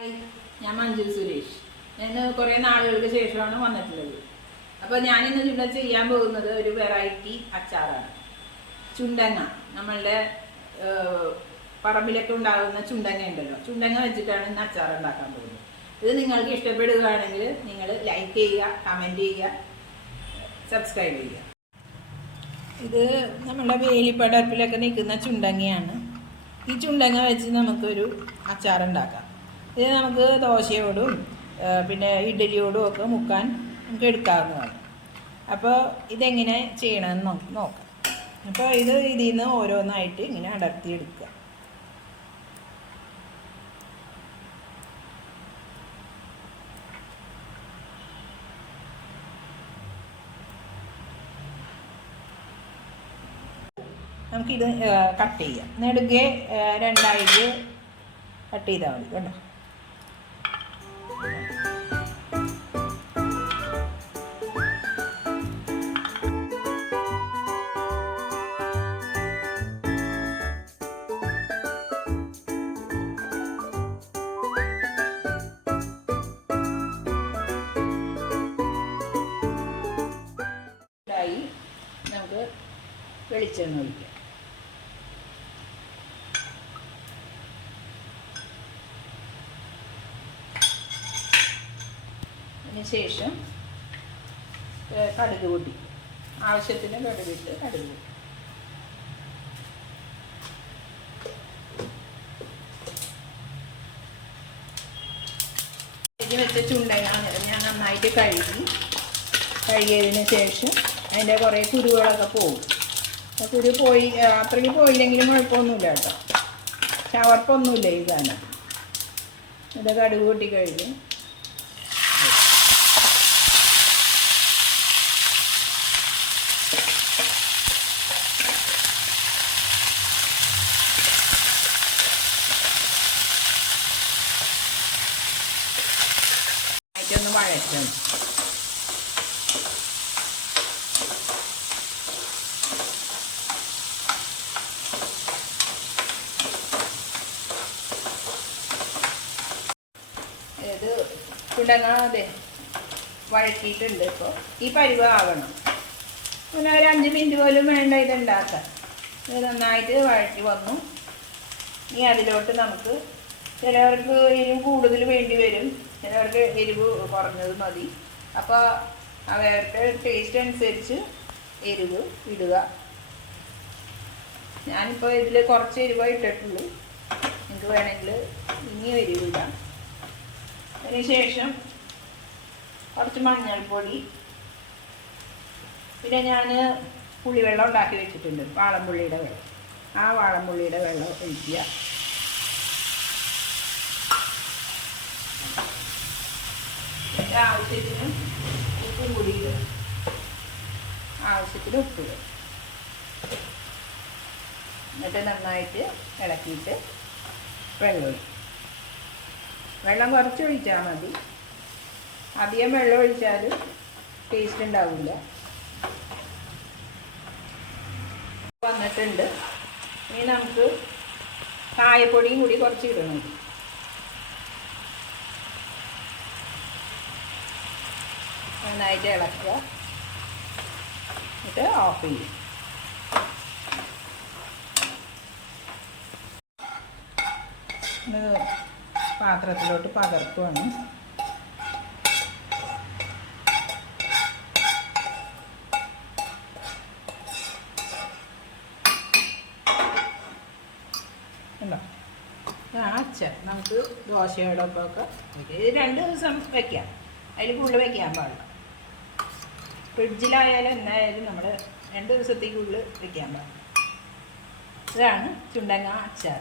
ഞാൻ മഞ്ജു സുരേഷ്. ഞാൻ കുറേ നാളുകൾക്ക് ശേഷമാണ് വന്നിട്ടുള്ളത്. അപ്പോൾ ഞാനിന്ന് ഇവിടെ ചെയ്യാൻ പോകുന്നത് ഒരു വെറൈറ്റി അച്ചാറാണ്. ചുണ്ടങ്ങ. നമ്മളുടെ പറമ്പിലൊക്കെ ഉണ്ടാകുന്ന ചുണ്ടങ്ങ ഉണ്ടല്ലോ. ചുണ്ടങ്ങ വെച്ചിട്ടാണ് ഇന്ന് അച്ചാർ ഉണ്ടാക്കാൻ പോകുന്നത്. ഇത് നിങ്ങൾക്ക് ഇഷ്ടപ്പെടുകയാണെങ്കിൽ നിങ്ങൾ ലൈക്ക് ചെയ്യുക കമന്റ് ചെയ്യുക സബ്സ്ക്രൈബ് ചെയ്യുക. ഇത് നമ്മുടെ വേലിപ്പടർപ്പിലൊക്കെ നിൽക്കുന്ന ചുണ്ടങ്ങയാണ്. ഈ ചുണ്ടങ്ങ വെച്ച് നമുക്കൊരു അച്ചാറുണ്ടാക്കാം ഇത് നമുക്ക് ദോശയോടും പിന്നെ ഇഡ്ഡലിയോടും ഒക്കെ മുക്കാൻ നമുക്ക് എടുക്കാവുന്നതാണ്. അപ്പോൾ ഇതെങ്ങനെ ചെയ്യണമെന്ന് നമുക്ക് നോക്കാം. അപ്പോൾ ഇത് ഇതിൽ നിന്ന് ഓരോന്നായിട്ട് ഇങ്ങനെ അടർത്തി എടുക്കുക നമുക്കിത് കട്ട് ചെയ്യാം. നെടുകെ രണ്ടായിട്ട് കട്ട് ചെയ്താൽ മതി. കേട്ടോ വെളിച്ചെണ്ണ ഒഴിക്കുക. അതിനുശേഷം കടുക് പൊട്ടി. ആവശ്യത്തിന് കടുകിട്ട് കടുക് പൊട്ടി. വെച്ച ചുണ്ടങ്ങ ഞാൻ നന്നായിട്ട് കഴുകി. കഴുകിയതിന് ശേഷം അതിന്റെ കുറേ കുരുകളൊക്കെ പോകും. കുരു പോയി അത്രയ്ക്ക് പോയില്ലെങ്കിലും കുഴപ്പമൊന്നുമില്ല കേട്ടോ. ചവർപ്പൊന്നുമില്ല ഈ സാധനം. ഇത് കടുക് കൂട്ടി കഴിഞ്ഞ്. ഒന്ന് വഴറ്റണം ഇത് കുടങ്ങാതെ വഴക്കിയിട്ടുണ്ട് ഇപ്പോൾ ഈ പരിവ് ആവണം. പിന്നെ ഒരു അഞ്ച് മിനിറ്റ് പോലും വേണ്ട ഇത് ഉണ്ടാക്കാൻ ഇത് നന്നായിട്ട് വഴറ്റി വന്നു. ഇനി അതിലോട്ട് നമുക്ക് ചിലവർക്ക് എരിവ് കൂടുതൽ വേണ്ടി വരും. ചിലവർക്ക് എരിവ് കുറഞ്ഞത് മതി. അപ്പോൾ അവരുടെ ടേസ്റ്റ് അനുസരിച്ച് എരിവ് ഇടുക. ഞാനിപ്പോൾ ഇതിൽ കുറച്ച് എരിവ് ഇട്ടിട്ടുള്ളൂ നിങ്ങൾക്ക് വേണമെങ്കിൽ ഇനിയും എരിവ് ഇടാം. അതിനുശേഷം കുറച്ച് മഞ്ഞൾപ്പൊടി പിന്നെ ഞാൻ പുളിവെള്ളം ഉണ്ടാക്കി വെച്ചിട്ടുണ്ട് വാളംപുള്ളിയുടെ വെള്ളം. ആ വാളംപുള്ളിയുടെ വെള്ളം ഒഴിക്കുക. ആവശ്യത്തിന് ഉപ്പും കൂടി ഇടുക. ആവശ്യത്തിന് ഉപ്പ് ഇടുക. എന്നിട്ട് നന്നായിട്ട് ഇളക്കിയിട്ട് വെള്ളം ഒഴിക്കും വെള്ളം കുറച്ച് ഒഴിച്ചാൽ മതി. അധികം വെള്ളം ഒഴിച്ചാൽ ടേസ്റ്റ് ഉണ്ടാവില്ല വന്നിട്ടുണ്ട്. ഇനി നമുക്ക് കായപ്പൊടിയും കൂടി കുറച്ച് ഇടണം. നന്നായിട്ട് ഇളക്കുക. എന്നിട്ട് ഓഫ് ചെയ്യും. ഇത് പാത്രത്തിലോട്ട് പകർത്തുവാണ്. ഉണ്ടോ ഇതാണ് അച്ഛൻ. നമുക്ക് ദോശയോടൊപ്പം ഒക്കെ വയ്ക്കാം. ഇത് രണ്ട് ദിവസം വെക്കാം. അതിൽ കൂടുതൽ വെക്കാൻ പാടില്ല. ഫ്രിഡ്ജിലായാലും എന്തായാലും നമ്മൾ രണ്ട് ദിവസത്തേക്കുള്ളിൽ വെക്കാൻ പാടില്ല. ഇതാണ് ചുണ്ടങ്ങ അച്ചാർ